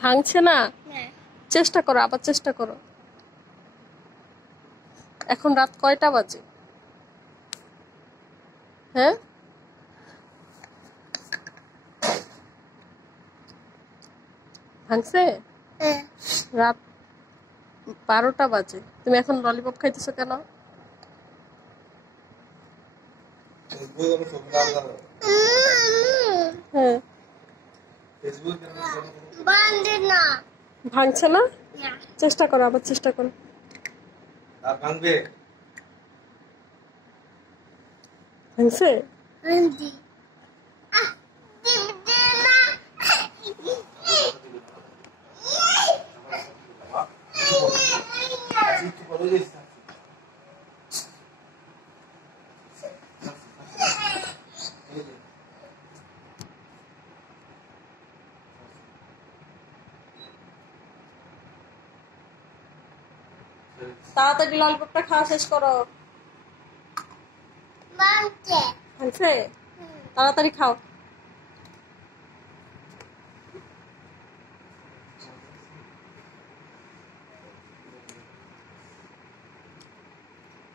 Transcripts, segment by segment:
ভাঙছে না? চেষ্টা করো, আবার চেষ্টা করো। এখন রাত কয়টা বাজে? হ্যাঁ, ভাঙছে? রাত 12টা বাজে। তুমি এখন ললিপপ খাইতেছো কেন? হ্যাঁ, ভাঙছে না? চেষ্টা করো, আবার চেষ্টা করো। ভাঙছে? তাড়াতাড়ি ললিপপটা খাওয়া শেষ করো। ভাঙছে? তাড়াতাড়ি খাও।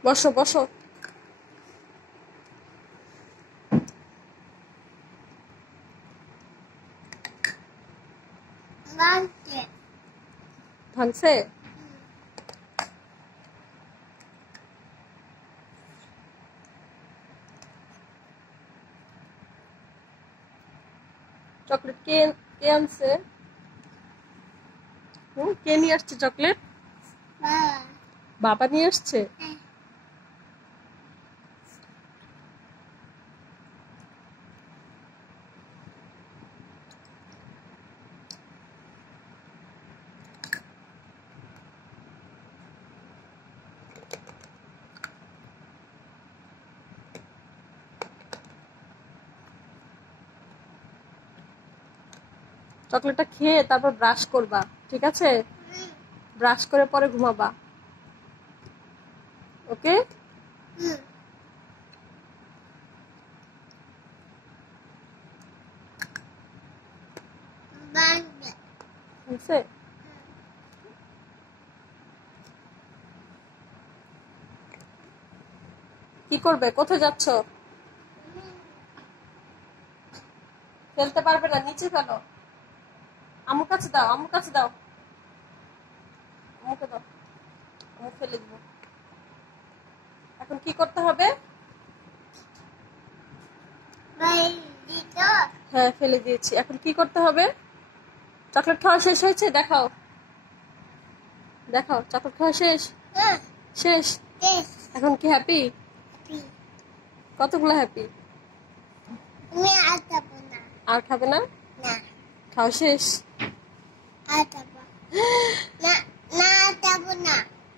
বসো বসো। ভাঙছে? চকলেট কে কে আনছে? কে নিয়ে আসছে চকলেট? বাবা নিয়ে আসছে? চকলেটটা খেয়ে তারপর ব্রাশ করবা, ঠিক আছে? ব্রাশ করে পরে ঘুমাবা, ওকে? কি করবে? কোথায় যাচ্ছ? ফেলতে পারবে না, নিচে ফেলো। আম্মুর কাছে দাও, আম্মুর কাছে দাও, আম্মুকে দাও, আম্মু ফেলে দিব। এখন কি করতে হবে? হ্যাঁ, ফেলে দিয়েছি। এখন কি করতে হবে? চকলেট খাওয়া শেষ হয়েছে? দেখাও, দেখাও, চকলেট খাওয়া শেষ? শেষ? এখন কি হ্যাপি? কতগুলো হ্যাপি? আর খাবে না? খাওয়া শেষ?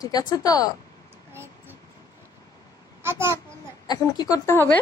ঠিক আছে তো? এখন কি করতে হবে?